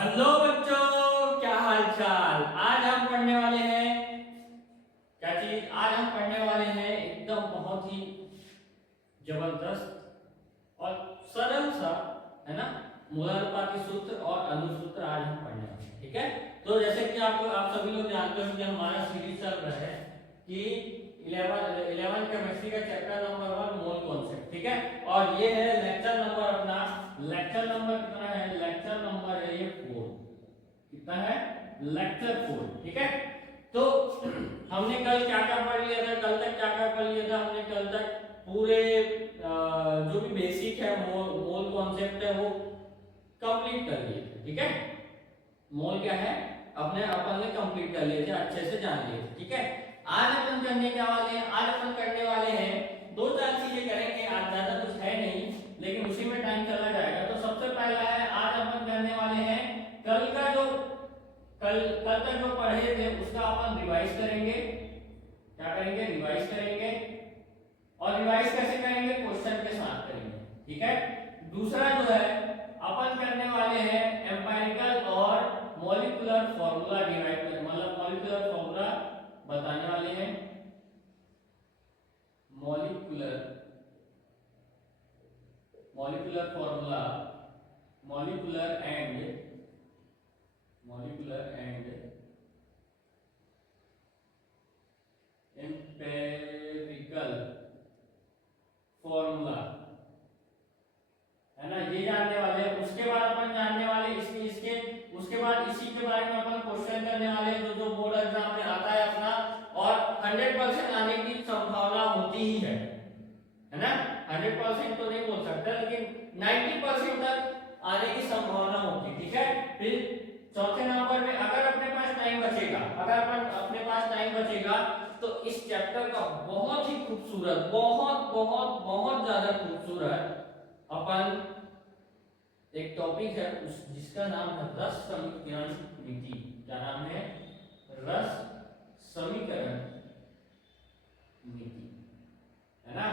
Hello बच्चों, क्या हाल चाल। आज हम पढ़ने वाले हैं क्या चीज। आज हम पढ़ने वाले हैं एकदम बहुत ही जबरदस्त और सरल सा, है ना, मूलानुपाती सूत्र और अनुसूत्र आज हम पढ़ने वाले हैं। ठीक है, तो जैसे कि आप सभी लोग जानते हो कि हमारा सीरीज चल रहा है कि 11 केमिस्ट्री का चैप्टर नंबर 1 मोल कॉन्सेप्ट। ठीक है, और ये है लेक्चर नंबर अपना। लेक्चर नंबर कितना है? लेक्चर नंबर है ये 4। कितना है? लेक्चर 4। ठीक है, तो हमने कल क्या क्या पढ़ लिया था? कल तक क्या क्या पढ़ लिया था हमने? कल तक पूरे जो भी बेसिक है मोल कॉन्सेप्ट है वो कंप्लीट कर लिए थे। ठीक है, मोल क्या है अपन ने कंप्लीट कर लिए थे, अच्छे से जान लिए थे। ठीक है, आज अपन करने क्या वाले हैं? आज अपन करने वाले हैं दो चार चीजें करेंगे। आज ज्यादा कुछ है नहीं, लेकिन उसी में टाइम चला जाएगा। तो सबसे पहला है, आज अपन करने वाले हैं कल का जो कल तक जो पढ़े थे उसका अपन रिवाइज करेंगे। क्या करेंगे? रिवाइज करेंगे। और रिवाइज कैसे करेंगे? क्वेश्चन के साथ करेंगे। ठीक है, दूसरा जो है अपन करने वाले हैं एम्पिरिकल और मॉलिक्यूलर फार्मूला डिराइव कर, मतलब मॉलिक्यूलर फार्मूला बताने वाले हैं। Molecular formula, molecular and empirical formula, है ना, ये जानने वाले हैं। उसके बाद अपन जानने वाले इसके उसके बाद इसी के बारे में अपन क्वेश्चन करने वाले हैं जो बोर्ड एग्जाम में आता है अपना, और 100% आने की संभावना होती ही है ना। 100% तो नहीं बोल सकता, लेकिन 90% तक आने की संभावना होती है। ठीक है, फिर चौथे नंबर में अगर अपने पास टाइम बचेगा, तो इस चैप्टर का बहुत ही खूबसूरत, बहुत बहुत बहुत ज्यादा खूबसूरत अपन एक टॉपिक है जिसका नाम है रस समीकरण नीति। क्या नाम है? रस समीकरण नीति, है ना।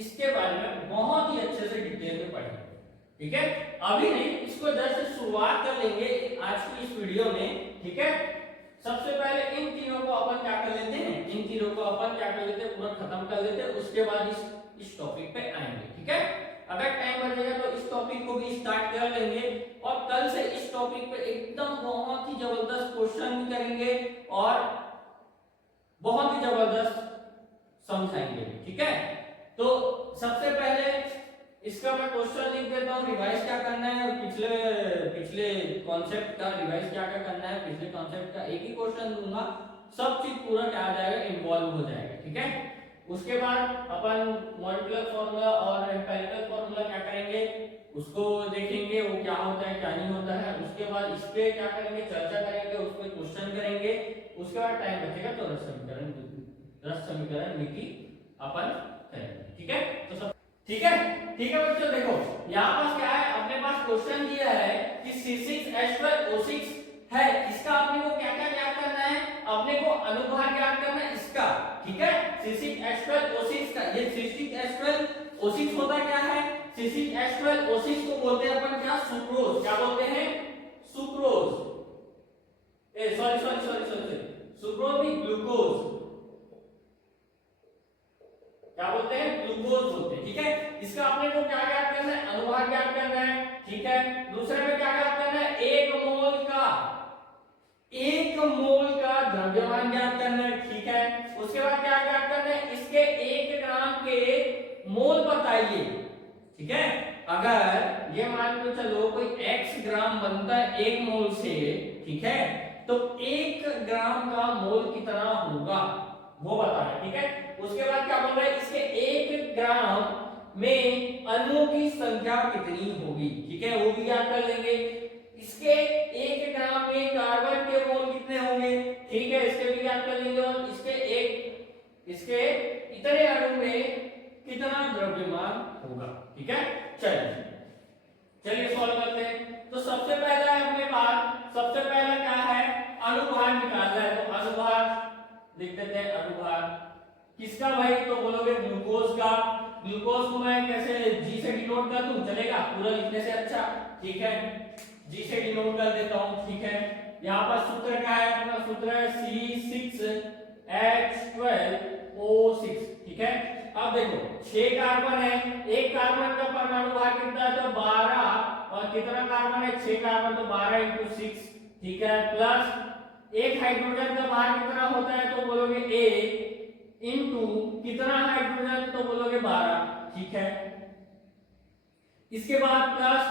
इसके बारे में बहुत ही अच्छे से डिटेल में पढ़ेंगे। ठीक है, अभी नहीं, इसको जस्ट शुरुआत कर लेंगे आज की इस वीडियो में। ठीक है, सबसे पहले इन तीनों को अपन क्या कर लेते हैं? पूरा खत्म कर लेते हैं। उसके बाद इस टॉपिक पे आएंगे। ठीक है, अगर टाइम बचेगा तो इस टॉपिक को भी स्टार्ट कर लेंगे, और कल से इस टॉपिक पे एकदम बहुत ही जबरदस्त क्वेश्चन भी करेंगे और बहुत ही जबरदस्त समझाएंगे। ठीक है, तो सबसे पहले इसका मैं क्वेश्चन लिख देता हूँ। रिवाइज क्या करना है? पिछले कॉन्सेप्ट का रिवाइज क्या क्या करना है? पिछले कॉन्सेप्ट का एक ही क्वेश्चन दूंगा, सब चीज पूरा क्या आ जाएगा, इन्वॉल्व हो जाएगा। ठीक है, उसके बाद अपन मॉलिक्यूलर फार्मूला और एम्पिरिकल फार्मूला क्या करेंगे उसको देखेंगे, वो क्या होता है क्या नहीं होता है। उसके बाद इस पे क्या करेंगे? चर्चा करेंगे, उस पे क्वेश्चन करेंगे। उसके बाद टाइम बचेगा तो रस समीकरण नीति अपन करेंगे। ठीक है, तो सब ठीक है बच्चों, देखो यहाँ पास क्या है, अपने पास क्वेश्चन दिया है कि C6H12O6 है। इसका अपने को क्या क्या ज्ञात करना है? अपने को अनुभाग ज्ञात करना है इसका। ठीक है, C6H12O6 का, ये C6H12O6 होता क्या है? C6H12O6 को बोलते हैं अपन क्या? सुक्रोज। क्या बोलते हैं? सुक्रोज। सॉरी सुक्रोज भी ग्लूकोज। क्या बोलते हैं? ग्लूकोज बोलते हैं। ठीक है, इसका अपने को क्या ज्ञात करना है? अनुभाग ज्ञात करना है। ठीक है, दूसरे में क्या ज्ञात करना है? एक मोल का द्रव्यमान ज्ञात करना है। ठीक है, उसके बाद क्या ज्ञात करना है? इसके 1 ग्राम के मोल बताइए। ठीक है, अगर ये मान लो चलो कोई x ग्राम बनता है 1 मोल से, ठीक है, तो 1 ग्राम का मोल कितना होगा वो बताना है। ठीक है, उसके बाद क्या बोल रहा है? इसके 1 ग्राम में अणुओं की संख्या कितनी होगी। ठीक है, वो भी याद कर लेंगे। इसके 1 ग्राम में कार्बन के मोल कितने होंगे? ठीक है, इसके भी याद कर लेंगे। और इसके इतने अणु में कितना द्रव्यमान होगा। ठीक है, चलिए सॉल्व करते हैं। तो सबसे पहला है अपने पास, सबसे पहला क्या है? अनुभाग निकालना है। तो अनुभाग लिख देते हैं। अनुभाग किसका भाई? तो बोलोगे ग्लूकोज का। ग्लूकोज को मैं कैसे जी से डिनोट कर दूं? चलेगा? पूरा लिखने से अच्छा। ठीक है, जी से डिनोट कर देता यहाँ पर सूत्र क्या है, अपना सूत्र है C6H12O6, ठीक है। अब देखो 6 कार्बन है, एक कार्बन का परमाणु भार कितना है, तो 12, और कितना कार्बन है, 6 कार्बन, तो 12 × 6, ठीक है, प्लस एक हाइड्रोजन का भार कितना होता है, तो बोलोगे 1 इंटू कितना हाइड्रोजन, तो बोलोगे 12, ठीक है। इसके बाद प्लस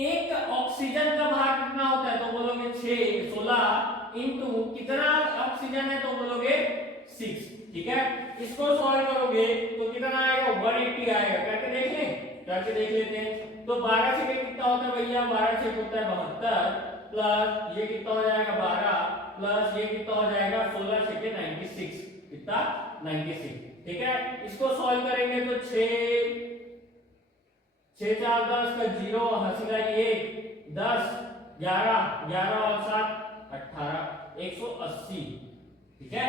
एक ऑक्सीजन का भार कितना होता है, तो बोलोगे 16 इंटू कितना ऑक्सीजन है, तो बोलोगे 6, ठीक है। इसको सॉल्व करोगे तो कितना आएगा, 180 आएगा। करके देख लेते हैं। तो 12 से कितना होता है भैया, 12 से होता है 72, प्लस ये कितना हो जाएगा 12, प्लस ये कितना हो जाएगा 16 से 96, कितना 96, ठीक है। इसको सॉल्व करेंगे तो 6 4 10 का 0, हंसी 1 10 11 11 और 7 18, 180, ठीक है।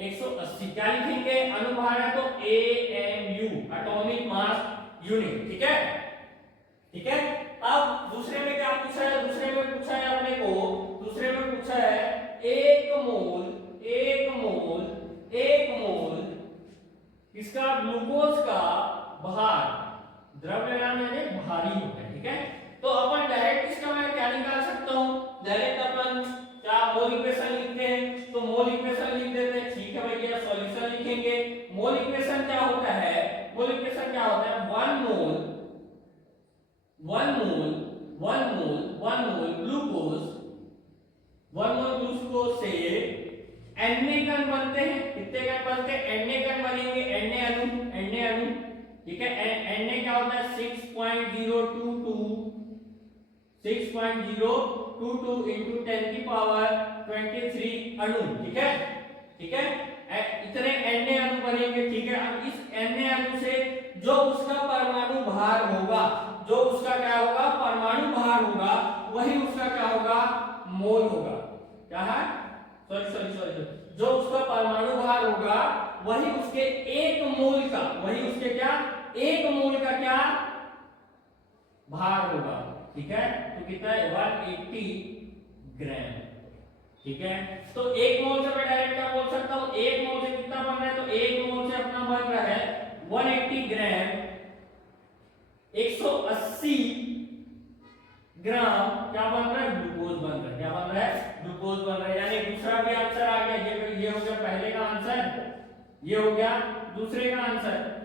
180 क्या लिखेंगे, अनुभार है तो AMU, एटॉमिक मास यूनिट, ठीक है, ठीक है। अब दूसरे में क्या पूछा है, दूसरे में पूछा है 1 मोल इसका ग्लूकोज का भार, द्रव्यमान यानी भारी होता है, ठीक है। तो अपन डायरेक्ट इसका मैं क्या निकाल सकता हूं, डायरेक्ट अपन क्या मोल इक्वेशन लिखते हैं, तो मोल इक्वेशन लिख देते हैं, ठीक है भैया। सॉल्यूशन लिखेंगे, मोल इक्वेशन क्या होता है, 1 मोल ग्लूकोज से Na कण बनते हैं, कितने कण बनते हैं, Na कण बनेंगे, Na अणु, ठीक है। Na क्या होता है, 6.022 into 10 की पावर 23 अणु, ठीक है, ठीक है। इतने Na अणु बनेंगे, ठीक है। अब इस Na अणु से जो उसका परमाणु भार होगा, जो उसका क्या होगा, परमाणु भार होगा, वही उसका क्या होगा, मोल होगा। क्या है, सॉरी, जो उसका परमाणु भार होगा वही उसके 1 मोल का, एक मोल का क्या भार होगा, ठीक है। तो कितना है, 180 ग्राम, ठीक है। तो 1 मोल से मैं डायरेक्ट क्या बोल सकता हूं, 1 मोल से कितना बन रहा है, तो 1 मोल से अपना बन रहा है 180 ग्राम, 180 ग्राम क्या बन रहा है, ग्लूकोज बन रहा है, क्या बन रहा है, ग्लूकोज बन रहा है। यानी दूसरा भी आंसर आ गया, ये हो गया पहले का आंसर, ये हो गया दूसरे का आंसर,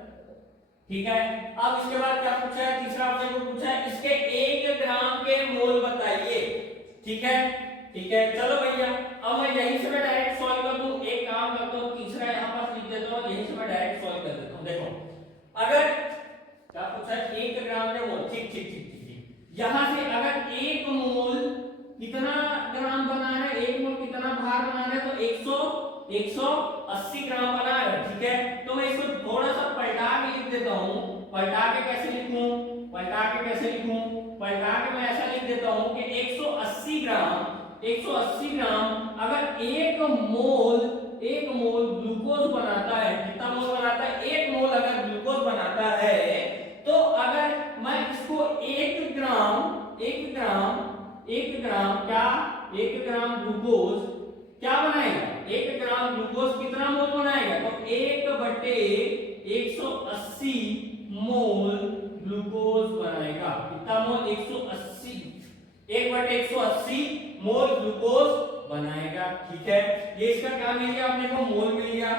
ठीक है। अब इसके बाद क्या पूछा है, तीसरा आपने को पूछा है इसके 1 ग्राम के मोल बताइए, ठीक है, ठीक है। चलो भैया, अब मैं यहीं से मैं डायरेक्ट सॉल्व कर दूं, एक काम करता हूं, तीसरा यहां पर लिख देता हूं, यहीं से मैं डायरेक्ट सॉल्व कर देता हूं। देखो अगर क्या पूछा है, 1 ग्राम के मोल, ठीक, यहां से अगर 1 मोल कितना ग्राम बनाना है, 1 मोल कितना भार बनाना है, तो 180 ग्राम बना है, ठीक है। तो मैं इसको थोड़ा सा पलटा के लिख देता हूं। पलटा के कैसे लिखूं, पलटा के मैं ऐसा लिख देता हूं कि 180 ग्राम अगर 1 मोल ग्लूकोज बनाता है, कितना मोल बनाता है, 1 मोल अगर ग्लूकोज बनाता है, तो अगर मैं इसको 1 ग्राम ग्लूकोज क्या बनाएगा, 1 ग्राम ग्लूकोज कितना मोल बनाएगा, तो 1/180 मोल ग्लूकोज बनाएगा। कितना मोल, 1/180 मोल ग्लूकोज बनाएगा, ठीक है। ये इसका क्या मिल गया, अपने को मोल मिल गया,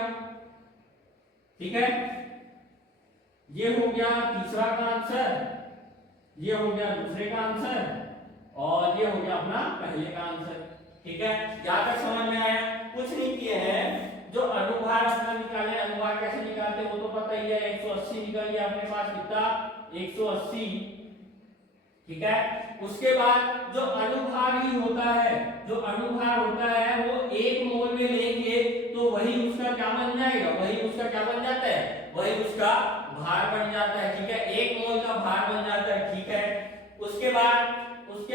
ठीक है। ये हो गया तीसरा का आंसर, ये हो गया दूसरे का आंसर, और ये हो गया अपना पहले का आंसर, ठीक है। यहां तक समझ में आया, कुछ नहीं किए हैं। जो अनुभार अपना निकाले, अनुभार कैसे निकालते वो तो पता ही है, 180 निकल गया अपने पास, कितना 180, ठीक है। उसके बाद जो अनुभार ही होता है, वो 1 मोल में लेंगे तो वही उसका क्या बन जाएगा, वही उसका भार बन जाता है, ठीक है। 1 मोल का भार बन जाता है, ठीक है। उसके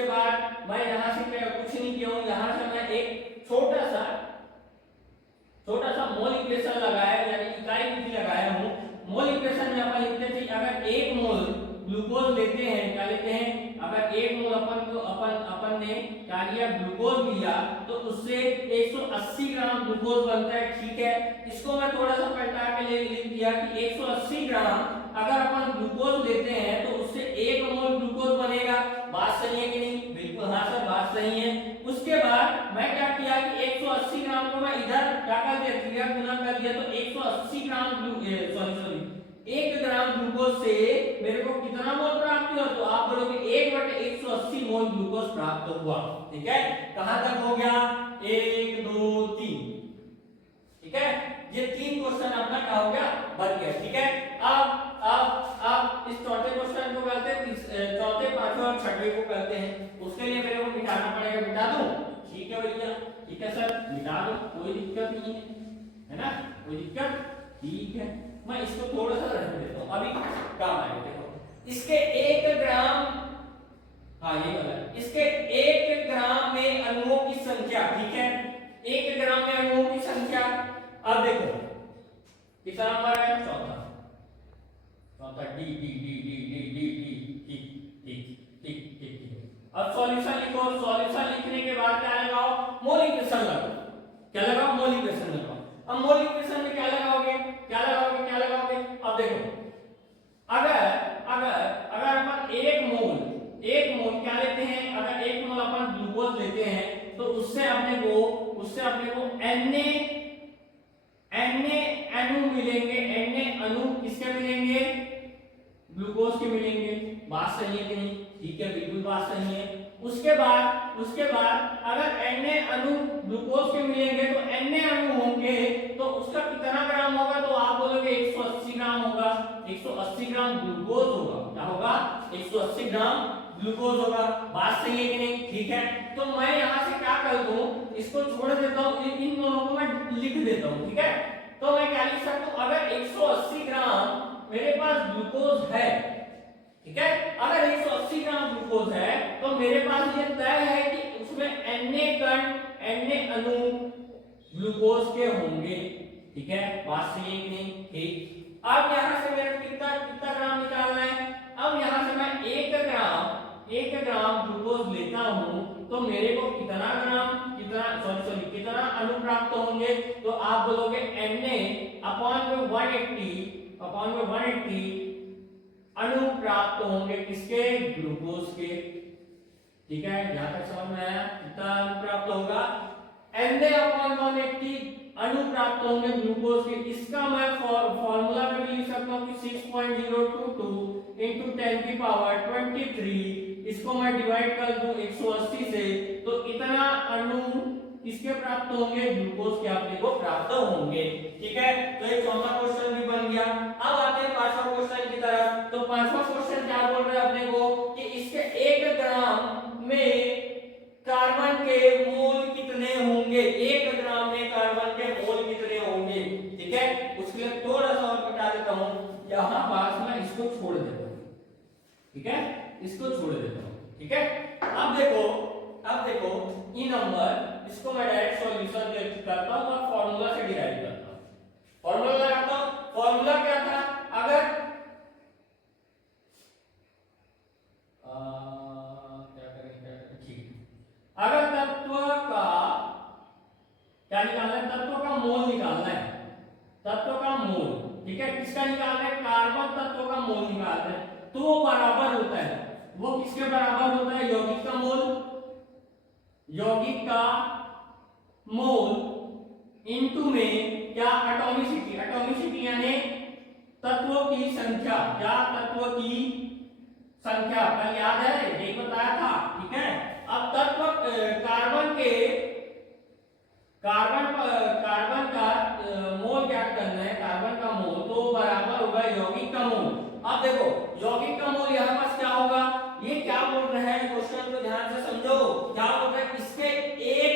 बाद मैं यहां से कुछ नहीं किया हूं, यहां से मैं एक छोटा सा मोल इक्वेशन लगाया, यानी इकाई विधि लगाया हूं। मोल इक्वेशन में अपन लिखते थे, अगर 1 मोल ग्लूकोज लेते हैं, क्या लेते हैं, अगर 1 मोल अपन ने आपने क्या लिया, ग्लूकोज लिया, तो उससे 180 ग्राम ग्लूकोज बनता है, ठीक है। इसको मैं थोड़ा सा पलटा के लिख दिया कि 180 ग्राम अगर अपन ग्लूकोज लेते हैं तो उससे 1 मोल ग्लूकोज बनेगा। बात सही है कि नहीं? बिल्कुल हाँ सर, बात सही है। उसके बाद मैं क्या किया कि 180 ग्राम को मैं इधर क्या कर दिया, गुना कर दिया, तो 180 ग्राम सॉरी 1 ग्राम ग्लूकोज से मेरे को कितना मोल प्राप्त हुआ, तो आप बोलोगे 1/180 मोल ग्लूकोज प्राप्त हुआ, ठीक है। कहां तक हो गया, 1 2 3, ठीक है। ये 3 क्वेश्चन अपना क्या हो गया, बन गया, ठीक है। अब इस चौथे क्वेश्चन को करते हैं, चौथे पांचवें और छठवें को करते हैं। उसके लिए मेरे को मिटाना पड़ेगा, मिटा दूं, ठीक है भैया, ठीक है सर, मिटा दो, कोई दिक्कत नहीं है ना, कोई दिक्कत, ठीक है। मैं इसको थोड़ा सा रख देता हूं, अभी काम आएगा। देखो इसके 1 ग्राम, हाँ ये वाला, इसके 1 ग्राम में अणुओं की संख्या, ठीक है, 1 ग्राम में अणुओं की संख्या। अब देखो कितना नंबर है, चौथा, चौथा D D D D D D D, ठीक ठीक ठीक ठीक। अब सॉल्यूशन लिखो, सॉल्यूशन लिखने के बाद क्या लगाओ, मौलिक इक्वेशन लगाओ, क्या लगाओ, मौलिक इक्वेशन लगाओ। अब मौलिक इक्वेशन में क्या लगाओगे, क्या लगाओगे, क्या लगाओगे, अब देखो अगर अगर अगर अपन 1 मोल क्या लेते हैं, अगर 1 मोल अपन ग्लूकोज लेते हैं तो उससे अपने को Na अणु मिलेंगे, Na अणु किसके मिलेंगे, ग्लूकोज के मिलेंगे। बात सही है कि नहीं, ठीक है, बिल्कुल बात सही है। उसके बाद अगर Na अणु ग्लूकोज के मिलेंगे तो Na अणु होंगे तो उसका कितना ग्राम होगा, तो आप बोलोगे 180 ग्राम होगा, 180 ग्राम ग्लूकोज होगा, क्या होगा, 180 ग्राम ग्लूकोज होगा। बात सही है कि नहीं, ठीक है। तो मैं यहां से क्या कर दूं, इसको छोड़ देता हूं, इन दोनों को मैं लिख देता हूं, ठीक है। तो मैं क्या लिख सकता हूं, अगर 180 ग्राम मेरे पास ग्लूकोज है, ठीक है, अगर 180 ग्राम ग्लूकोज है तो मेरे पास ये तय है कि उसमें Na अणु ग्लूकोज के होंगे, ठीक है। बात सही है कि नहीं, ठीक। अब यहां से मेरे को कितना कितना ग्राम निकालना है, अब यहां से मैं 1 ग्राम ग्लूकोज लेता हूं तो मेरे को कितना अणु प्राप्त होंगे, तो आप बोलोगे Na/180 अणु प्राप्त होंगे किसके, ग्लूकोज के, ठीक है। यहां तक समझ में आया, कितना अणु प्राप्त होगा, Na/180 अणु प्राप्त होंगे ग्लूकोज के। इसका मैं फॉर्मूला में भी लिख सकता हूं कि 6.022 into 10⁻23, इसको मैं डिवाइड कर दूं 180 से, तो इतना अणु किसके प्राप्त होंगे, ग्लूकोज के अपने को प्राप्त होंगे, ठीक है। तो एक चौथा क्वेश्चन भी बन गया। अब आते हैं पांचवा क्वेश्चन की तरफ। तो पांचवा क्वेश्चन क्या बोल रहे हैं अपने को कि इसके 1 ग्राम में कार्बन के मोल कितने होंगे, 1 ग्राम में कार्बन के मोल कितने होंगे, ठीक है। उसके लिए थोड़ा सा और बता देता हूं, यहां पास में इसको छोड़ देता हूं, ठीक है, इसको छोड़ देता हूं, ठीक है। अब देखो ई नंबर, इसको मैं डायरेक्ट सॉल्यूशन करता हूं और फार्मूला से डिराइव करता हूं, फार्मूला लगाता हूं। फार्मूला क्या था, अगर क्या करें, ठीक, अगर तत्व का क्या निकालना है, तत्व का मोल निकालना है, तत्व का मोल, ठीक है। किसका निकालना है, कार्बन तत्व का मोल निकालना है, तो वो बराबर होता है, वो किसके बराबर होता है, यौगिक का मोल, यौगिक का मोल इनटू में क्या, एटॉमिसिटी, एटॉमिसिटी यानी तत्वों की संख्या, क्या, तत्व की संख्या, कल याद है यही बताया था, ठीक है। अब तत्व कार्बन का मोल क्या करना है, कार्बन का मोल, तो बराबर होगा यौगिक का मोल। अब देखो यौगिक का मोल यहाँ पास क्या होगा, ये क्या बोल रहा है, क्वेश्चन को ध्यान से समझो, क्या बोल रहा है, इसके 1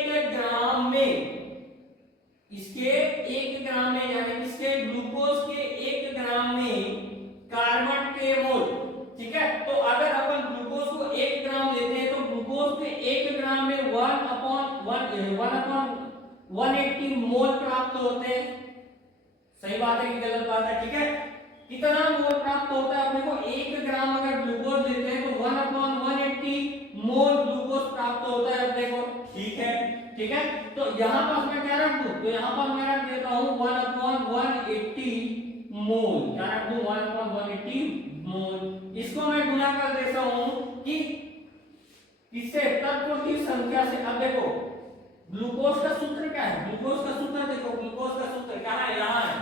ग्राम में यानी इसके ग्लूकोज के 1 ग्राम में कार्बन के मोल, ठीक है। तो अगर अपन ग्लूकोज को 1 ग्राम लेते हैं तो ग्लूकोज के 1 ग्राम में 1/180 मोल प्राप्त होते हैं, सही बात है कि गलत बात है, ठीक है। कितना मोल प्राप्त होता है अपने को, 1 ग्राम अगर ग्लूकोज लेते हैं तो 1/180 मोल ग्लूकोज प्राप्त प्राप्त होता है अपने को, ठीक है। ठीक है, तो यहाँ पर मैं क्या रख दूं, तो यहाँ पर मैं रख देता हूँ 1/180 मोल, क्या रख दूं 1/180 मोल। इसको मैं गुना कर देता हूँ कि किससे, तत्व की संख्या से। अब देखो ग्लूकोज का सूत्र क्या है, ग्लूकोज का सूत्र देखो, ग्लूकोज का सूत्र कहाँ है, यहाँ है।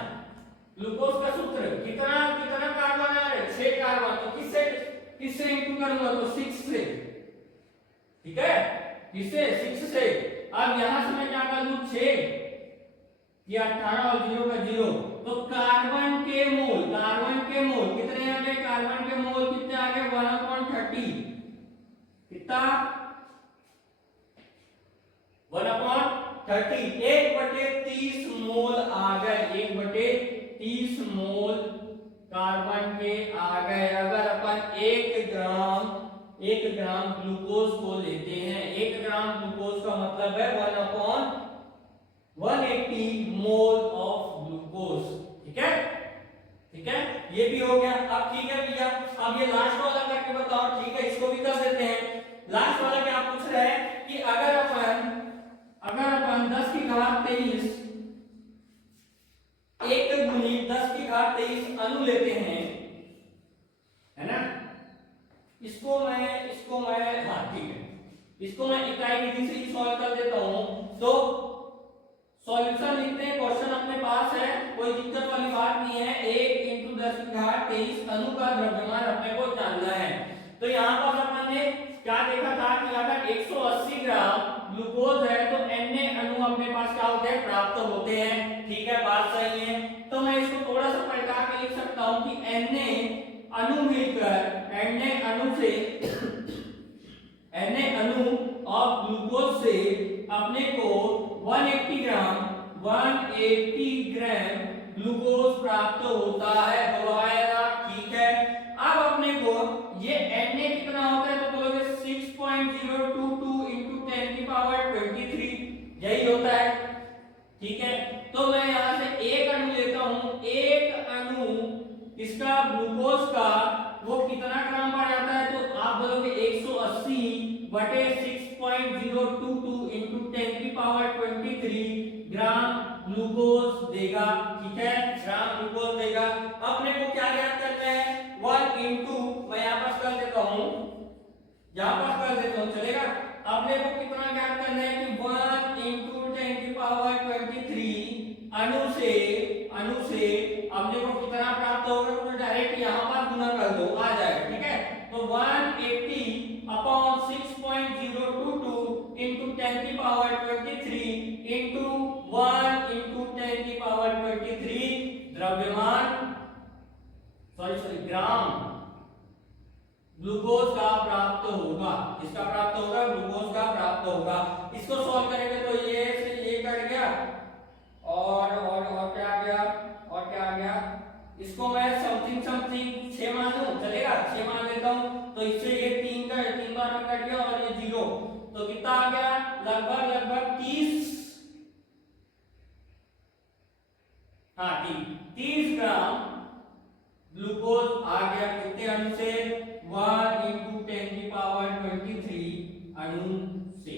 ग्लूकोज का सूत्र कितना कितना कार्बन आ रहा है, 6 कार्बन, तो किससे किससे इंटू करूंगा, तो 6 से, ठीक है, किससे 6 से। अब यहां से मैं क्या कर दूं 6 या 18 और 0 का 0, तो कार्बन के मोल कितने आ गए, कार्बन के मोल कितने आ गए 1/30, कितना 1/30, 1/30 मोल आ गए, 1/30 मोल कार्बन के आ गए। अगर अपन 1 ग्राम ग्लूकोज को लेते हैं, 1 ग्राम ग्लूकोज का मतलब है 1/180 मोल ऑफ ग्लूकोज, ठीक है, ठीक है, ये भी हो गया। अब ठीक है भैया, अब ये लास्ट वाला करके बताओ, ठीक है, इसको भी कर देते हैं। लास्ट वाला क्या पूछ रहे हैं कि अगर अपन 10 की घात 23 1 गुणित 10 की घात 23 अणु लेते हैं, है ना, इसको मैं हाँ ठीक है, इसको मैं इकाई विधि से ही सॉल्व कर देता हूं। तो सॉल्यूशन लिखते हैं, क्वेश्चन अपने पास है, कोई दिक्कत वाली बात नहीं है। 1 × 10 की घात 23 अणु का द्रव्यमान अपने को जानना है। तो यहाँ पर अपन ने क्या देखा था कि अगर 180 ग्राम ग्लूकोज है तो Na अणु अपने पास क्या होते हैं, प्राप्त होते हैं, ठीक है, बात सही है। तो मैं इसको थोड़ा सा पलटा के लिख सकता हूं कि Na अणु मिलकर Na अणु ऑफ ग्लूकोज से अपने को 180 ग्राम ग्लूकोज प्राप्त होता है, बोलो आएगा, ठीक है। अब अपने को ये Na कितना होता है, तो बोलोगे 6.022 × 10⁻23, यही होता है, ठीक है। तो मैं यहां से एक अणु लेता हूं, एक अणु इसका ग्लूकोज का वो कितना ग्राम पड़ जाता है, तो आप बोलोगे 180/6.022 × 10⁻23 ग्राम ग्लूकोज देगा, ठीक है, ग्राम ग्लूकोज देगा। अपने को क्या ज्ञात करना है, 1 × मैं यहां पर कर देता हूं, चलेगा। अपने को कितना ज्ञात करना है कि 1 × 10⁻23 अणु से अपने को कितना प्राप्त होगा, तो डायरेक्ट यहां पर गुना कर दो, आ जाएगा, ठीक है। तो 180/6.022 × 10⁻23 × 1 × 10⁻23 द्रव्यमान ग्राम ग्लूकोज का प्राप्त होगा, इसका प्राप्त होगा, ग्लूकोज का प्राप्त होगा। इसको सॉल्व करेंगे तो ये से ये कट गया और क्या आ गया, इसको मैं समथिंग 6 मान लूं, चलेगा, 6 मान लेता हूं। तो इससे ये 3 बार में कट गया और ये 0, तो कितना आ गया, लगभग 30 ग्राम ग्लूकोज आ गया, कितने अणु से, 1 × 10⁻23 अणु से,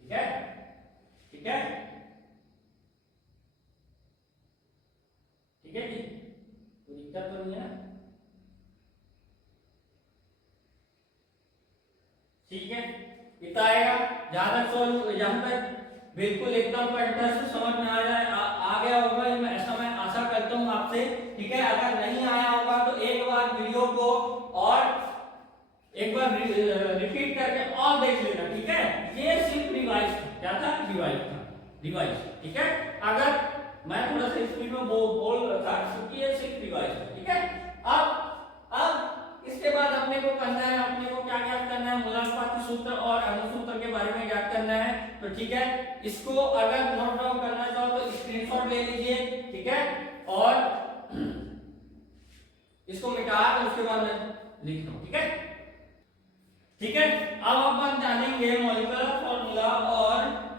ठीक है, ठीक है, ठीक है जी, कोई दिक्कत तो नहीं है ना, ठीक है, कितना आएगा, जहां तक बिल्कुल एकदम कंठस्थ समझ में आ जाए, आ गया होगा, ऐसा मैं आशा करता हूं आपसे, ठीक है। अगर नहीं आया होगा तो एक बार वीडियो को और एक बार रिपीट करके और देख लेना, ठीक है। ये सिर्फ रिवाइज था, क्या था, रिवाइज, ठीक है। अगर मैं थोड़ा सा स्पीड में बोल रहा था क्योंकि ये सिर्फ रिवाइज है, ठीक है। अब इसके बाद अपने को करना है, अपने को क्या ज्ञात करना है, मूलानुपाती सूत्र और अणुसूत्र के बारे में ज्ञात करना है। तो ठीक है, इसको अगर नोट डाउन करना चाहो तो स्क्रीनशॉट ले लीजिए, ठीक है, और इसको मिटा कर उसके बाद में लिख लो, ठीक है, ठीक है। अब अपन जानेंगे मॉलिक्यूलर फार्मूला और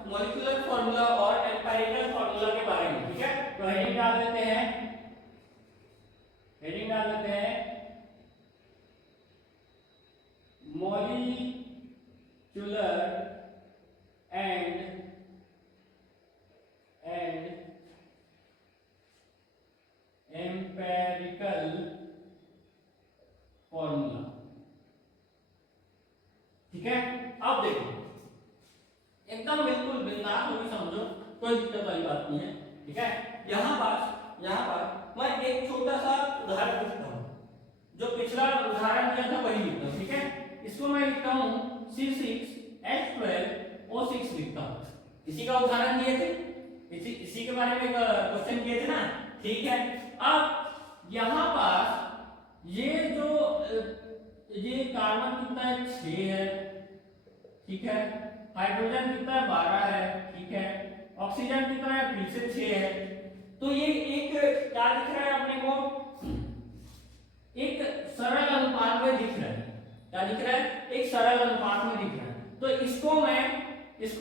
एम्पिरिकल फार्मूला के बारे में, ठीक है। तो हेडिंग डाल लेते हैं, मॉलिक्यूलर and empirical फॉर्मूला। ठीक है, अब देखो एकदम बिल्कुल बिंदास होकर समझो, कोई दिक्कत वाली बात नहीं है। ठीक है, यहाँ पर मैं एक छोटा सा उदाहरण लिखता हूँ, जो पिछला उदाहरण दिया था वही लिखता हूँ। ठीक है, इसको मैं लिखता हूँ C6H12O6 लिखता हूँ। इसी का उदाहरण दिए थे, इसी के बारे में क्वेश्चन किए थे ना। ठीक है, अब यहाँ पर ये कार्बन कितना है, 6 है। ठीक है, हाइड्रोजन कितना है, 12 है। ठीक है, ऑक्सीजन कितना है, फिर से 6 है। तो ये एक क्या दिख रहा है अपने को, एक सरल अनुपात में दिख रहा है। क्या दिख रहा है, एक सरल अनुपात में दिख रहा है। तो इसको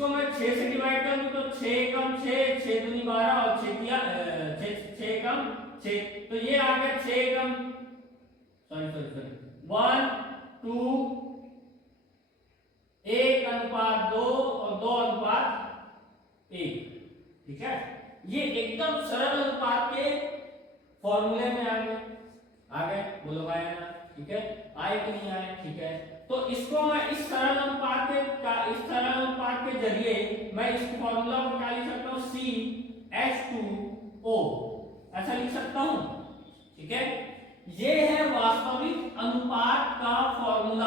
मैं 6 से डिवाइड कर दूं तो 6 कम 6, 6 दूनी 12 और 6 कम 6, तो ये आ गया 6 कम 1 2 1 अनुपात 2 और 2 अनुपात 1। ठीक है, ये एकदम सरल अनुपात के फॉर्मूले में आ गए। बोलो भाई ना। ठीक है, आए कि नहीं आए। ठीक है, तो इसको मैं इस सरल अनुपात के जरिए मैं इस फॉर्मूला को क्या लिख सकता हूँ, CH2O ऐसा लिख सकता हूँ। ठीक है, ये है वास्तविक अनुपात का फॉर्मूला,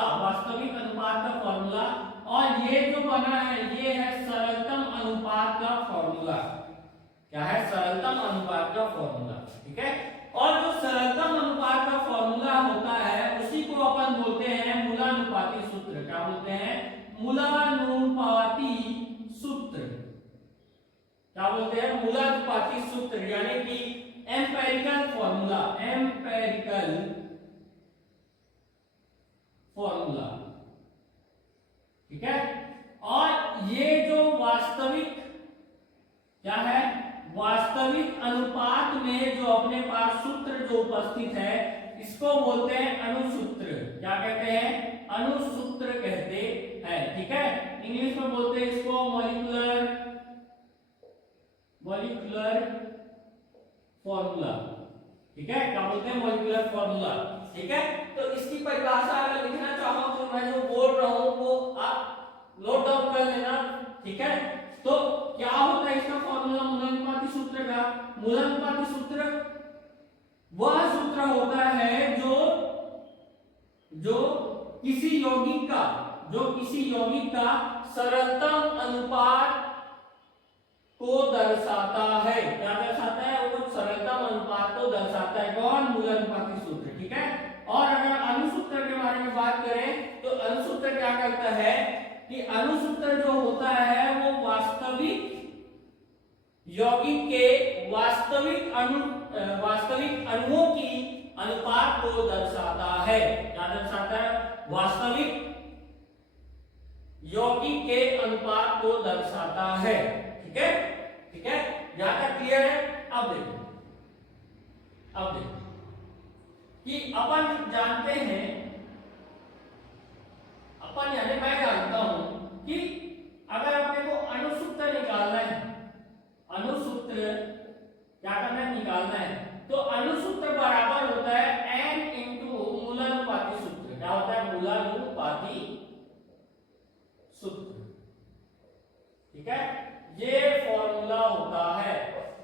और ये जो बना है ये है सरलतम अनुपात का फॉर्मूला। क्या है, सरलतम अनुपात का फॉर्मूला। ठीक है, और जो सरलतम अनुपात का फॉर्मूला होता है उसी को अपन बोलते हैं मूलानुपाती सूत्र। क्या बोलते हैं, मूलानुपाती सूत्र। क्या बोलते हैं, मूलानुपाती सूत्र, यानी कि एम्पिरिकल फॉर्मूला। ठीक है, और ये जो वास्तविक क्या है, वास्तविक अनुपात में जो अपने पास सूत्र जो उपस्थित है इसको बोलते हैं अणुसूत्र। क्या कहते हैं, अणुसूत्र कहते हैं। ठीक है, इंग्लिश में बोलते हैं इसको मॉलिक्यूलर फॉर्मूला। ठीक है, क्या बोलते हैं, मॉलिक्यूलर फॉर्मूला। ठीक है, तो इसकी परिभाषा अगर लिखना चाहो तो मैं जो बोल रहा हूं वो आप नोट डाउन कर लेना। ठीक है, तो क्या होता है इसका फॉर्मूला मूलानुपाती सूत्र का। मूलानुपाती सूत्र वह सूत्र होता है जो किसी यौगिक का सरलतम अनुपात को दर्शाता है। क्या दर्शाता है, वो सरलतम अनुपात को दर्शाता है। कौन, मूलानुपाती सूत्र। ठीक है, और अगर अणुसूत्र के बारे में बात करें तो अणुसूत्र क्या करता है कि अणुसूत्र जो होता है वो वास्तविक यौगिक के वास्तविक अणुओं की अनुपात को दर्शाता है। क्या दर्शाता है, वास्तविक यौगिक के अनुपात को दर्शाता है। ठीक है, ठीक है, यहां तक क्लियर है। अब देखो कि अपन जानते हैं, यानी मैं जानता हूं कि अगर अपने को अणुसूत्र निकालना है, क्या करना है, निकालना है, तो अणुसूत्र बराबर होता है n इंटू मूलानुपाती सूत्र। क्या होता है, मूलानुपाती सूत्र। ठीक है, ये फॉर्मूला होता है।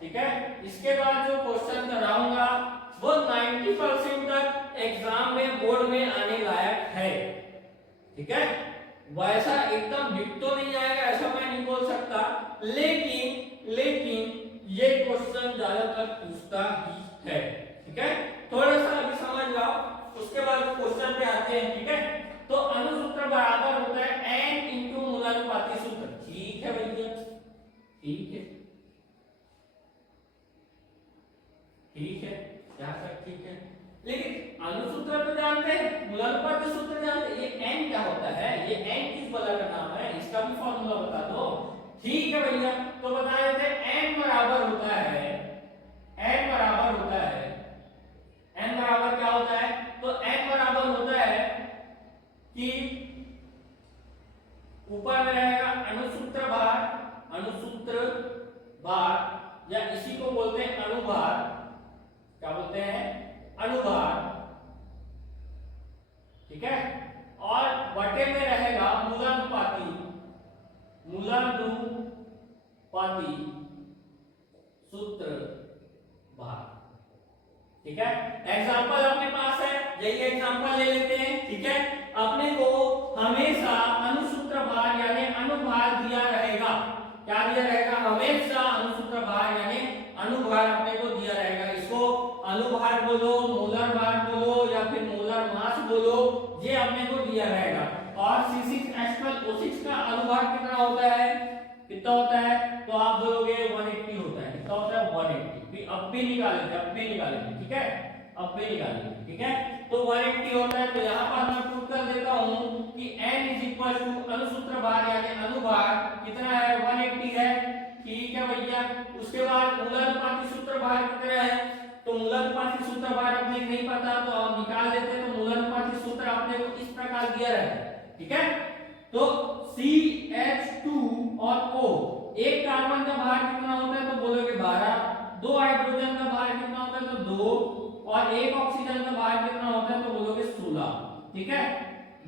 ठीक है, इसके बाद जो क्वेश्चन कराऊंगा वो 90% तक एग्जाम में बोर्ड में आने लायक है। ठीक है, वैसा एकदम डिक्टो नहीं आएगा ऐसा मैं नहीं बोल सकता, लेकिन ये क्वेश्चन ज्यादातर पूछता ही है। ठीक है, थोड़ा सा अभी समझ जाओ, उसके बाद क्वेश्चन पे आते हैं। ठीक है, तो अणुसूत्र बराबर होता है n इंटू मूलानुपाती सूत्र। ठीक है भैया, ठीक है, यहाँ तक ठीक है। लेकिन अणुसूत्र तो जानते हैं, मूलानुपाती सूत्र जानते हैं, ये n क्या होता है, ये n किस बल का नाम है, इसका भी फॉर्मूला बता दो। ठीक है भैया, तो बता देते हैं n बराबर होता है n बराबर क्या होता है, तो n बराबर होता है कि ऊपर में रहेगा अणुसूत्र भार, अणुसूत्र भार या इसी को बोलते हैं अणुभार। क्या बोलते हैं? अणुभार। ठीक है। और बटे में रहेगा मूलानुपाती, मूलानुपाती सूत्र भार। ठीक है। एग्जांपल अपने पास है, यही एग्जांपल ले लेते हैं। ठीक है। अपने को हमेशा अणुसूत्र भार यानी अणुभार दिया रहेगा। क्या दिया रहेगा? हमेशा अणुसूत्र भार यानी अणुभार अपने को दिया रहेगा। इसको अणुभार बोलो, मोलर भार बोलो या फिर मोलर मास बोलो, ये अपने को दिया रहेगा। और C6H12O6 का अणुभार कितना होता है? कितना होता है? तो आप बोलोगे 180 होता है। कितना होता है? 180। अब भी निकालेंगे। ठीक है, अब भी निकालेंगे। ठीक है, तो 180 होता है। तो यहाँ पर मैं प्रूव कर देता हूँ कि N अणुसूत्र भार यानी अणुभार कितना है? 180 है। ठीक है भैया। उसके बाद मूलानुपाती सूत्र भार कितना है? तो मूलानुपाती सूत्र भार अपने नहीं पता तो हम निकाल देते हैं। तो मूलानुपाती सूत्र अपने को इस प्रकार दिया रहता है। ठीक है, तो CH2 और O, एक कार्बन का भार कितना होता है? तो बोलोगे 12। दो हाइड्रोजन का भार कितना होता है? तो 2। और एक ऑक्सीजन का भार कितना होता है? तो बोलोगे 16। ठीक है,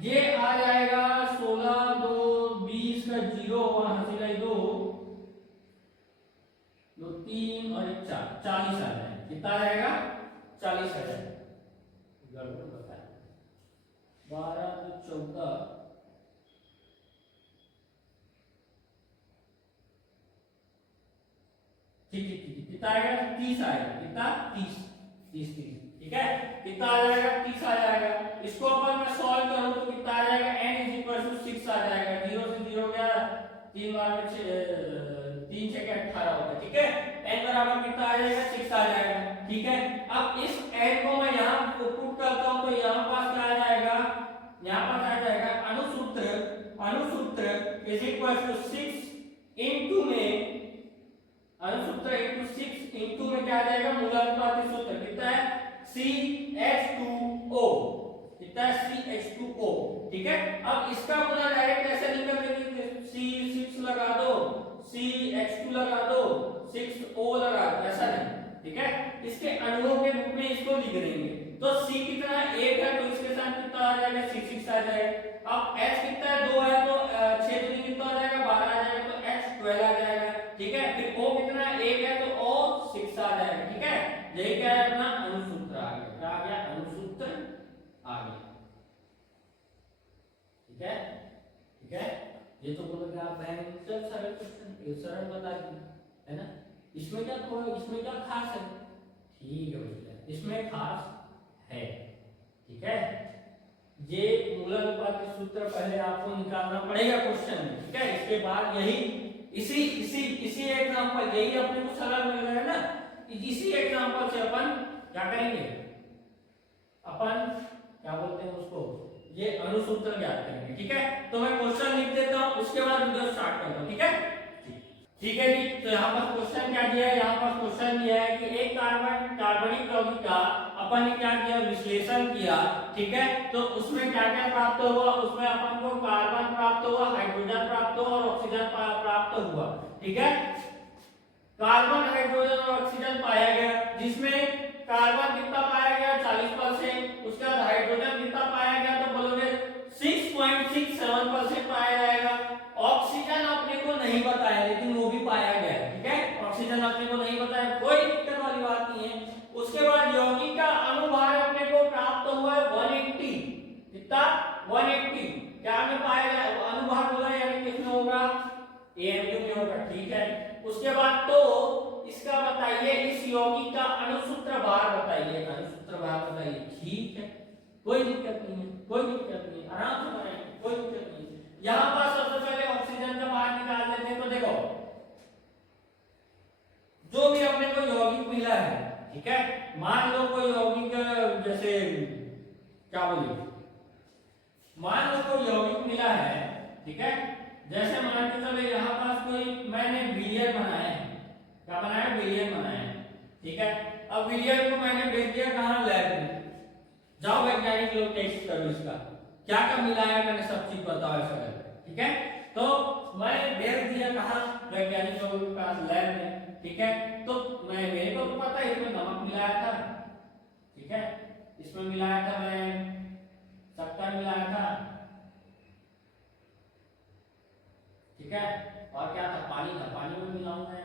ये आ जाएगा 16 2 20 का 0 वहां से गए 2 2 3 और 1 4, 40 आ जाएगा। कितना आएगा? 40 आ जाएगा। गड़बड़ बताया। 12 तो 14, ठीक। कितना आएगा? 30 आएगा। कितना? 30। ठीक है, कितना आ जाएगा? 30 आ जाएगा। इसको अगर मैं सॉल्व करूं तो कितना आ जाएगा? n 6 आ जाएगा। 0 से 0 क्या? 3 बार में 3 6 के 18 होता है। ठीक है, n बराबर कितना आ जाएगा? 6 आ जाएगा। ठीक है, अब इस n को मैं यहाँ पुट करता हूं तो यहाँ पास क्या आ जाएगा? यहाँ पास आ जाएगा अणुसूत्र इज इक्वल टू 6 इनटू में अणुसूत्र इनटू 6 इनटू में क्या आ जाएगा? मूलानुपाती सूत्र कितना है? CH2O। कितना है? CH2O। ठीक है, अब इसका अपना डायरेक्ट ऐसे नहीं कर देंगे। C6 लगा दो, CH2 लगा दो, 6O लगा दो, ऐसा नहीं। ठीक है, इसके अणुओं के रूप में इसको लिख देंगे। तो C कितना है? 1 है, तो इसके साथ कितना आ जाएगा? C6 आ जाएगा। अब H कितना है? 2 है, तो 6 दूनी कितना आ जाएगा? 12 आ जाएगा। तो H12 आ जाएगा। ठीक है, फिर O कितना है? 1 है, तो O 6 आ जाएगा। ठीक है, यही क्या है? अपना अणुसूत्र आ गया। क्या आ गया? अणुसूत्र आ गया। ठीक है, ठीक है, ये तो बोलोगे आप भयंकर सरल क्वेश्चन, ये सरल बता दिए, है ना? इसमें क्या खास है? ठीक है भैया, इसमें खास है। ठीक है, ये मूलानुपाती सूत्र पहले आपको निकालना पड़ेगा क्वेश्चन में। ठीक है, इसके बाद यही इसी एग्जांपल, यही अपने को सरल मिल रहा है ना, इसी एग्जांपल से अपन क्या करेंगे? अपन क्या बोलते हैं उसको? ये अणुसूत्र ज्ञात करेंगे। ठीक है, तो मैं क्वेश्चन लिख देता हूं, उसके बाद वीडियो स्टार्ट करता हूं। ठीक है, ठीक है जी। तो यहाँ पर क्वेश्चन क्या दिया है? यहाँ पर क्वेश्चन दिया है कि एक कार्बनिक यौगिक का अपन ने क्या किया? विश्लेषण किया। ठीक है, तो उसमें क्या क्या प्राप्त हुआ? उसमें अपन को कार्बन प्राप्त हुआ, हाइड्रोजन प्राप्त हुआ और ऑक्सीजन प्राप्त हुआ। ठीक है, कार्बन, हाइड्रोजन और ऑक्सीजन पाया गया, जिसमें कार्बन कितना पाया गया? 40%। उसके बाद हाइड्रोजन कितना पाया गया? तो बोलोगे 6.67% पाया जाएगा। ऑक्सीजन अपने को नहीं बताया, लेकिन वो भी पाया गया। ठीक है, ऑक्सीजन अपने को नहीं बताया, कोई दिक्कत वाली बात नहीं है। उसके बाद यौगिक का अणुभार अपने को प्राप्त हुआ है 180। कितना? 180। क्या में पाया गया? अणुभार बोला यानी किसमें होगा? AMU में होगा। ठीक है, उसके बाद तो इसका बताइए, इस यौगिक का अणुसूत्र भार बताइए। अणुसूत्र भार बताइए। ठीक है, कोई दिक्कत नहीं है, कोई दिक्कत नहीं, आराम से बनाएंगे, कोई दिक्कत नहीं। यहां पर सबसे पहले ऑक्सीजन का भार निकाल लेते हैं। तो देखो, जो भी अपने को यौगिक मिला है, ठीक है, मान लो कोई यौगिक, जैसे क्या बोलिए, मान लो कोई यौगिक मिला है। ठीक है, जैसे मान के चलो यहाँ पास कोई मैंने विलियन बनाया है। क्या बनाया? विलियन बनाया है। ठीक है, अब विलियन को मैंने भेज दिया कहाँ? लैब में। जाओ वैज्ञानिक लोग टेस्ट करो इसका क्या क्या मिलाया, मैंने सब चीज बताओ ऐसा करके। ठीक है, तो तो मैं भेज दिया कहाँ, वैज्ञानिकों के पास लैब में, ठीक है। तो मैं मेरे को तो पता है इसमें नमक मिलाया था, ठीक है, इसमें मिलाया था मैं शक्कर मिलाया था, ठीक है, और क्या था, पानी था, पानी में मिलाऊंगा,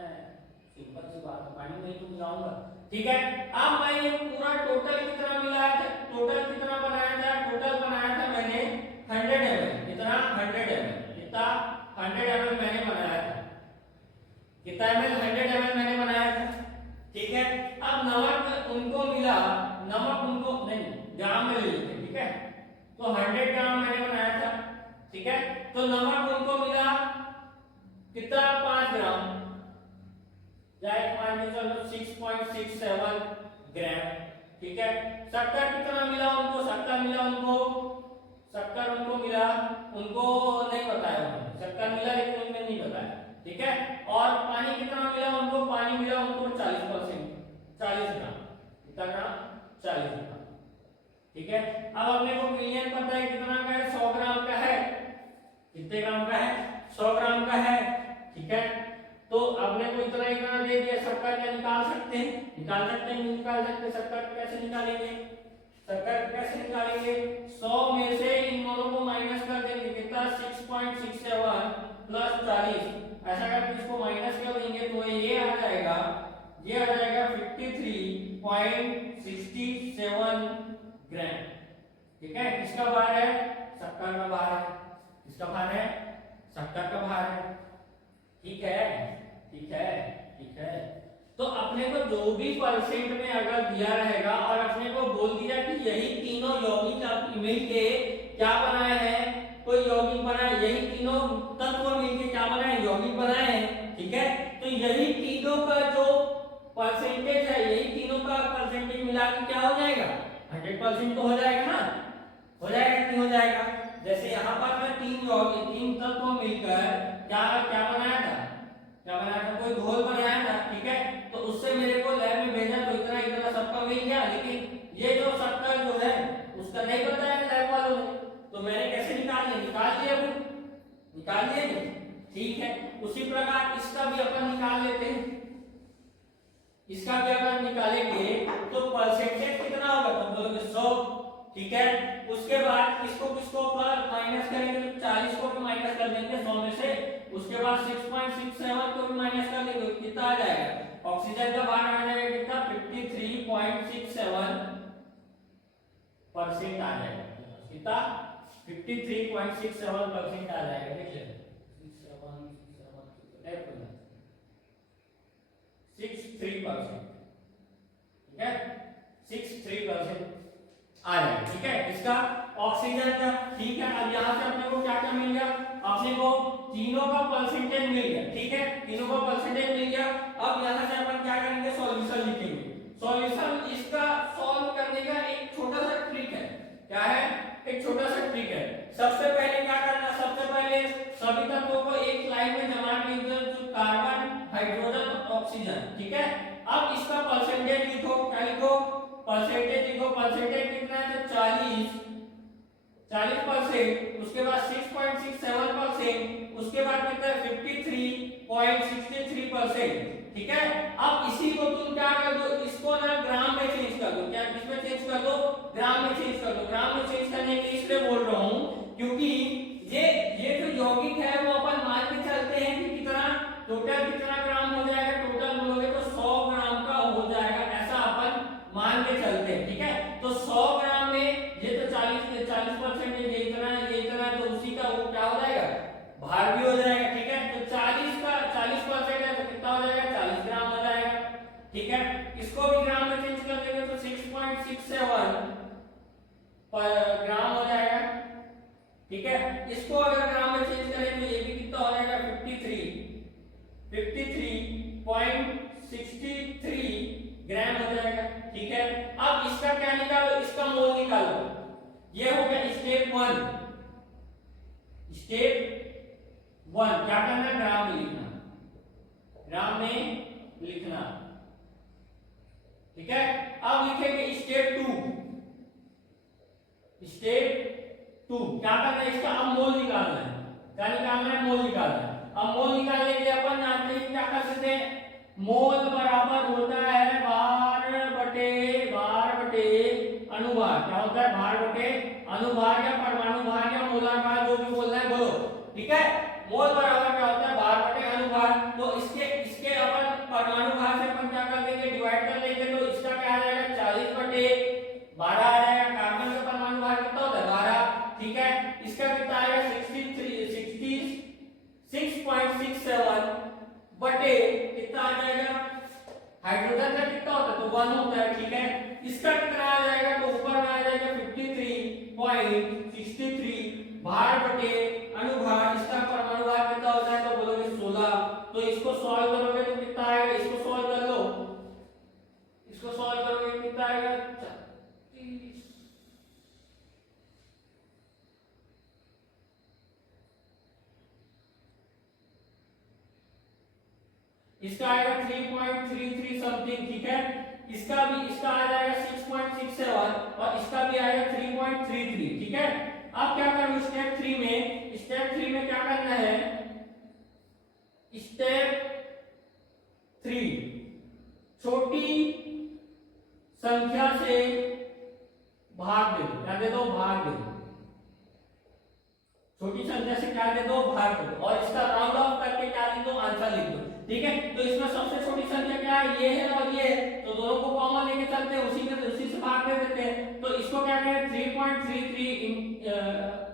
सिंपल सी बात है, पानी में तो मिलाऊंगा, ठीक है। अब मैं ये पूरा टोटल कितना मिलाया था, टोटल कितना बनाया था, टोटल बनाया था मैंने 100 ml, कितना 100 ml, कितना 100 ml मैंने बनाया था, कितना ml 100 ml मैंने बनाया था, ठीक है। अब नमक उनको मिला, नमक उनको नहीं ग्राम में ले लेते, ठीक है, तो 100 ग्राम मैंने बनाया था, ठीक है। तो नमक उनको मिला कितना 5 ग्राम, जाए मान के चलो 6.67 ग्राम, ठीक है। शक्कर कितना मिला उनको, शक्कर मिला उनको, शक्कर उनको मिला, उनको नहीं बताया उन्होंने, शक्कर मिला लेकिन उन्होंने नहीं बताया, ठीक है। और पानी कितना मिला उनको, पानी मिला उनको 40%, 40 ग्राम, कितना ग्राम 40 ग्राम, ठीक है। अब अपने को मिलियन पता है कितना का है, 100 ग्राम का है, कितने ग्राम का है, 100 ग्राम का है, ठीक है। तो आपने को इतना इतना दे दिया, शक्कर क्या निकाल सकते हैं, निकाल सकते हैं, नहीं निकाल सकते, शक्कर कैसे निकालेंगे, शक्कर कैसे निकालेंगे, 100 में से इन दोनों को माइनस कर देंगे, कितना 6.67 प्लस 40, ऐसा करके इसको माइनस कर देंगे तो ये आ जाएगा, ये आ जाएगा 53.67 ग्राम, ठीक है। किसका भार है, शक्कर का भार है, किसका भार है, शक्कर का भार है, ठीक है, ठीक है, ठीक है। तो अपने को जो भी परसेंट में अगर दिया रहेगा और अपने को बोल दिया कि यही तीनों यौगिक आप मिलके क्या बनाए हैं, कोई यौगिक बनाए, यही तीनों तत्व मिलके क्या बनाए, यौगिक बनाए हैं, ठीक है। तो यही तीनों का जो परसेंटेज है, यही तीनों का परसेंटेज मिला के क्या हो जाएगा, 100% तो हो जाएगा ना, हो जाएगा कि हो जाएगा। जैसे यहाँ पर मैं तीन यौगिक, तीन तत्व मिलकर क्या क्या बनाया था, क्या बनाया था, कोई घोल बनाया था, ठीक है। तो उससे मेरे को लैब में भेजा तो इतना इतना सबका मिल गया, लेकिन ये जो शक्कर जो है उसका नहीं बताया लैब वालों ने, तो मैंने कैसे निकाल लिया, निकाल लिया, निकाल लिया, ठीक है। उसी प्रकार इसका भी अपन निकाल लेते हैं, इसका भी अगर निकालेंगे तो परसेंटेज कितना होगा, तो बोलोगे 100, ठीक है। उसके बाद इसको किसको पर माइनस करेंगे, तो 40 को भी माइनस कर देंगे 100 में से, उसके बाद 6.67 को भी माइनस कर देंगे, कितना आ जाएगा, ऑक्सीजन का भार आ जाएगा कितना 53.67% आ जाएगा, कितना 53.67% आ जाएगा, देख लेते 63%, ठीक है, 63% आ जाएगा, ठीक है। इसका ऑक्सीजन का, ठीक है। अब यहाँ से अपने को क्या क्या मिल गया, अपने को तीनों का परसेंटेज मिल गया, ठीक है, तीनों का परसेंटेज मिल गया। अब यहाँ से अपन क्या करेंगे, सॉल्यूशन लिखेंगे, सॉल्यूशन इसका सॉल्व करने का एक छोटा सा ट्रिक है, क्या है, एक छोटा सा ट्रिक है। सबसे पहले क्या करना, सबसे पहले सभी तत्वों को एक लाइन में जमा कर दो, कार्बन, हाइड्रोजन, ऑक्सीजन, ठीक है। अब इसका परसेंटेज लिखो, क्या लिखो, परसेंटेज लिखो, परसेंटेज कितना है, तो 40%, उसके बाद 6.67%, उसके बाद कितना है 53.63%, ठीक है। अब इसी को तुम क्या कर दो, इसको ना ग्राम में चेंज कर दो, क्या किसमें चेंज कर दो, ग्राम में चेंज कर दो। ग्राम में चेंज करने के लिए इसलिए बोल रहा हूं क्योंकि ये जो यौगिक है वो अपन मान के चलते हैं कि कितना टोटल कितना ग्राम हो जाएगा, टोटल बोलोगे तो 100 ग्राम का हो जाएगा, ऐसा अपन मान के चलते हैं, ठीक है। तो 100 ग्राम में ये तो 40% है, ये इतना है, ये इतना है, तो उसी का वो क्या हो जाएगा, भार भी हो जाएगा, ठीक है। तो 40 का 40% है तो कितना हो जाएगा, 40 ग्राम हो जाएगा, ठीक है। इसको भी ग्राम में चेंज कर देंगे तो 6.67 ग्राम हो जाएगा, ठीक है। इसको अगर ग्राम में चेंज करें तो ये भी कितना हो जाएगा, 53.63 ग्राम हो जाएगा, ठीक है। अब इसका क्या निकालो, इसका मोल निकालो, ये हो गया स्टेप 1, स्टेप 1 क्या करना, ग्राम में लिखना, ग्राम में लिखना, ठीक है। अब लिखेंगे स्टेप 2, स्टेप 2 क्या करना है, इसका अब मोल निकालना है, क्या निकालना है, मोल निकालना है। अब मोल निकालने के लिए अपन जानते हैं क्या कर सकते हैं, मोल बराबर होता है भार बटे अनुभार। क्या होता है, भार बटे अनुभार या परमाणु भार या मोलार भार, जो भी बोलना है बोलो, ठीक है। मोल बराबर क्या होता है, भार बटे अनुभार। तो इसके इसके अपन परमाणु भार से अपन क्या कर देंगे, डिवाइड कर लेंगे। तो इसका क्या आ जाएगा, 40 बटे 12 आ जाएगा। कार्बन का परमाणु भार कितना होता है, 12, ठीक है। इसका कितना आएगा, 66.67 बटे कितना आ जाएगा, हाइड्रोजन का कितना होता है, तो 1 होता है, ठीक है। इसका कितना आ जाएगा, तो ऊपर में आ जाएगा 53.63 भार बटे अनुभार। इसका परमाणु भार कितना होता है, तो बोलोगे 16। तो इसको सॉल्व करोगे तो कितना आएगा, इसको सॉल्व कर लो, इसको सॉल्व करोगे कितना आएगा, 36। इसका आएगा 3.33 समथिंग, ठीक है। इसका आ जाएगा 6.67 और इसका भी आएगा 3.33, ठीक है। अब क्या करूं, स्टेप 3 में क्या करना है, स्टेप 3 छोटी संख्या से भाग दे दो। क्या दे दो, भाग दे दो। छोटी संख्या से क्या दे दो, भाग दे दो। और इसका राउंड ऑफ करके क्या लिख दो, आंसर लिख दो, ठीक है। तो इसमें सबसे छोटी संख्या क्या है, ये है और ये है। तो दोनों को कॉमन लेके चलते हैं, उसी से भाग दे देते हैं। तो इसको क्या करें, 3.33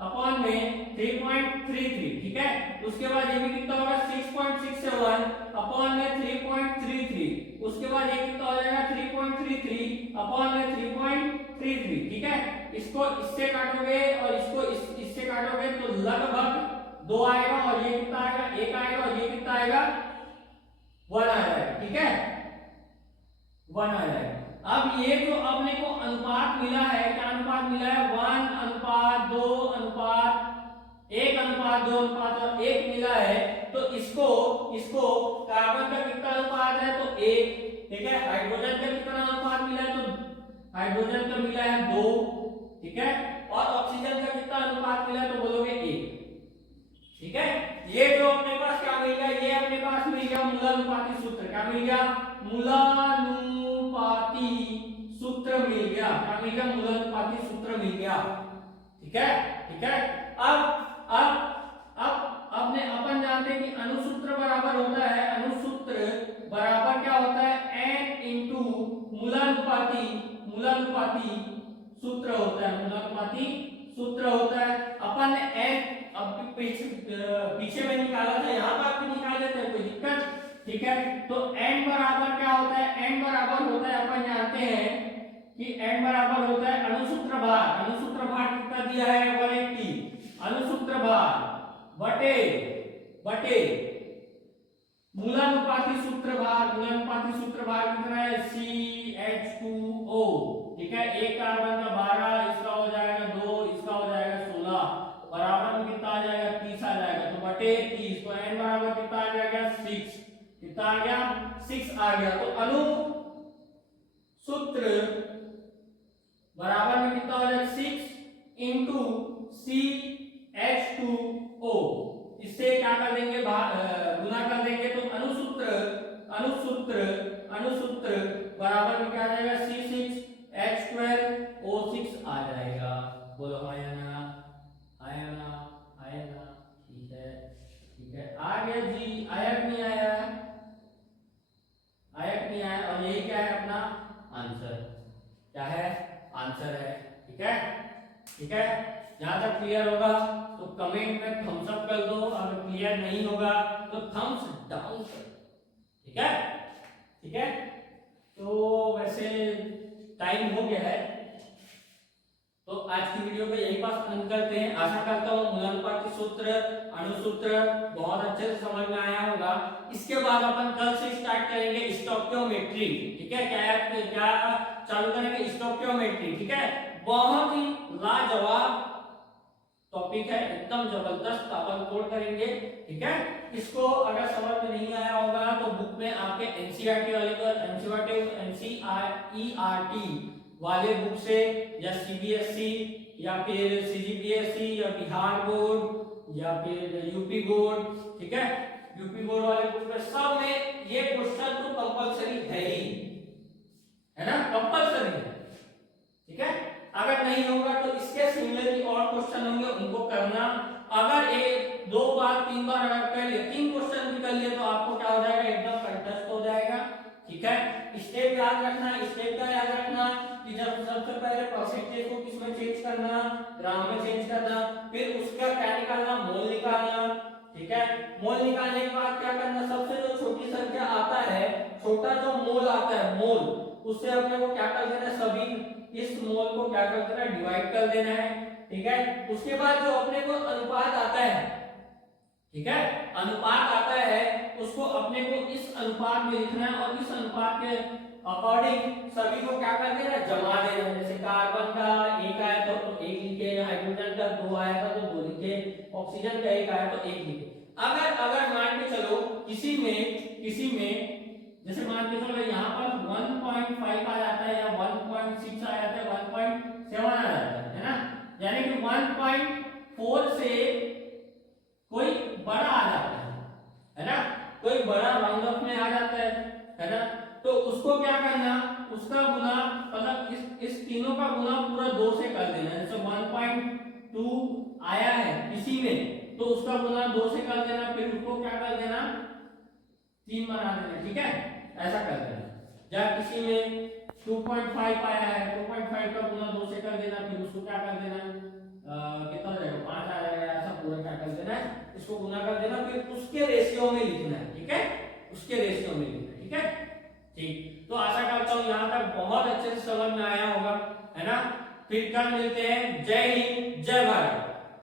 अपॉन में 3.33, ठीक है। उसके बाद ये भी कितना होगा, 6.67 अपॉन में 3.33। उसके बाद ये कितना हो जाएगा, 3.33 अपॉन में 3.33, ठीक है। इसको इससे काटोगे और इसको इससे काटोगे तो लगभग 2 आएगा और ये कितना आएगा, 1 आएगा और ये कितना आएगा, 1 आ जाएगा, ठीक है, 1 आ जाएगा। अब ये जो अपने को अनुपात मिला है, क्या अनुपात मिला है, 1:2:1:2:1 मिला है। तो इसको कार्बन का कितना अनुपात है, तो 1, ठीक है। हाइड्रोजन का कितना अनुपात मिला है, तो हाइड्रोजन का मिला है 2, ठीक है। और ऑक्सीजन का कितना अनुपात मिला है, तो बोलोगे 1, ठीक है। ये जो अपने पास क्या मिल गया, ये अपने पास मिल गया मूलानुपाती सूत्र। क्या मिल गया, मूलानुपाती सूत्र मिल गया। क्या मिल गया, मूलानुपाती सूत्र मिल गया, ठीक है, ठीक है। अब ने अपन जानते हैं कि अनुसूत्र बराबर होता है, अनुसूत्र बराबर क्या होता है, n इंटू मूलानुपाती सूत्र होता है, मूलानुपाती सूत्र होता है। अपन ने n अब पीछे में निकाला था, यहाँ पर भी निकाल देते हैं, कोई दिक्कत, ठीक है। तो n बराबर क्या होता है, n बराबर होता है, अपन जानते हैं कि n बराबर होता है अनुसूत्र भार कितना दिया है, 180, अनुसूत्र भार बटे मूलानुपाती सूत्र भार कितना है, CH2O, ठीक है। एक कार्बन का 12, इसका हो जाएगा 2, इसका हो जाएगा 16, बराबर में कितना आ जाएगा, 30 आ जाएगा। तो बटे 30, तो n बराबर कितना आ जाएगा, 6, कितना आ गया, 6 आ गया। तो अनु सूत्र बराबर में कितना हो जाएगा, 6 इंटू CH2O। इससे क्या कर देंगे, गुना कर देंगे। तो अनुसूत्र बराबर में क्या आ जाएगा, C6H12O6 आ जाएगा। बोलो आया ना, ठीक है, ठीक है। आ गया जी, आया कि नहीं आया, और यही क्या है अपना आंसर, क्या है, आंसर है, ठीक है, ठीक है। जहां तक क्लियर होगा तो कमेंट में थम्स अप कर दो, अगर क्लियर नहीं होगा तो थम्स डाउन कर दो, ठीक है, ठीक है। तो वैसे टाइम हो गया है, तो आज की वीडियो को यही पास अंत करते हैं। आशा करता हूँ मूलानुपाती सूत्र, अणुसूत्र बहुत अच्छे से समझ में आया होगा। इसके बाद अपन कल से स्टार्ट करेंगे स्टोइकियोमेट्री, ठीक है। क्या चालू करेंगे, स्टोइकियोमेट्री, ठीक है। बहुत ही लाजवाब टॉपिक है, एकदम जबरदस्त अपन तोड़ करेंगे, ठीक है। इसको अगर समझ में नहीं आया होगा तो बुक में आपके एनसीईआरटी वाले को एनसीईआरटी वाले बुक से, या सीबीएसई या फिर सीजीपीएससी या बिहार बोर्ड या फिर यूपी बोर्ड, ठीक है, यूपी बोर्ड वाले बुक में सब में ये क्वेश्चन तो कंपलसरी है ना, कंपलसरी है, ठीक है। अगर नहीं होगा तो इसके सिमिलरली और क्वेश्चन होंगे, उनको करना। अगर एक दो बार तीन बार अगर कर लिए, तीन क्वेश्चन भी कर लिए तो आपको क्या हो जाएगा, एकदम कंटेस्ट हो जाएगा, ठीक है। स्टेप याद रखना, स्टेप क्या याद रखना कि जब सबसे पहले परसेंटेज को किसमें चेंज करना, ग्राम में चेंज करना, फिर उसका क्या निकालना, मोल निकालना, ठीक है। मोल निकालने के बाद क्या करना, सबसे जो छोटी संख्या आता है, छोटा जो मोल आता है, मोल, उससे अपने को क्या कर देना है, सभी इस मोल को क्या कर देना है, डिवाइड कर देना है, ठीक है। उसके बाद जो अपने को अनुपात आता है, ठीक है, अनुपात आता है, उसको अपने को इस अनुपात में लिखना है और इस अनुपात के अकॉर्डिंग सभी को क्या कर देना है, जमा देना है। जैसे कार्बन का एक आया तो एक लिखे, हाइड्रोजन का दो आया था तो दो लिखे, ऑक्सीजन का एक आया तो एक लिखे। अगर अगर मान के चलो किसी में जैसे मान के चलो यहाँ पर 1.5 आ जाता है या 1.6 आ जाता है, 1.7 आ जाता है ना, यानी कि 1.4 से कोई बड़ा आ जाता है ना, कोई बड़ा राउंड ऑफ में आ जाता है ना, तो उसको क्या करना, उसका गुना, मतलब इस तीनों का गुना पूरा 2 से कर देना। जैसे 1.2 आया है किसी में तो उसका गुना 2 से कर देना, फिर उसको क्या कर देना, 3 बना देना, ठीक है, ऐसा कर देना। जब किसी में 2.5 आया है, 2.5 का गुना 2 से कर देना, फिर उसको क्या कर देना, कितना हो जाएगा, 5 आ जाएगा, ऐसा पूरा क्या कर देना है, इसको गुना कर देना, फिर उसके रेशियो में लिखना है, ठीक है, उसके रेशियो में लिखना है, ठीक है, ठीक। तो आशा करता हूँ यहाँ तक बहुत अच्छे से समझ में आया होगा, है ना। फिर कल मिलते हैं, जय हिंद।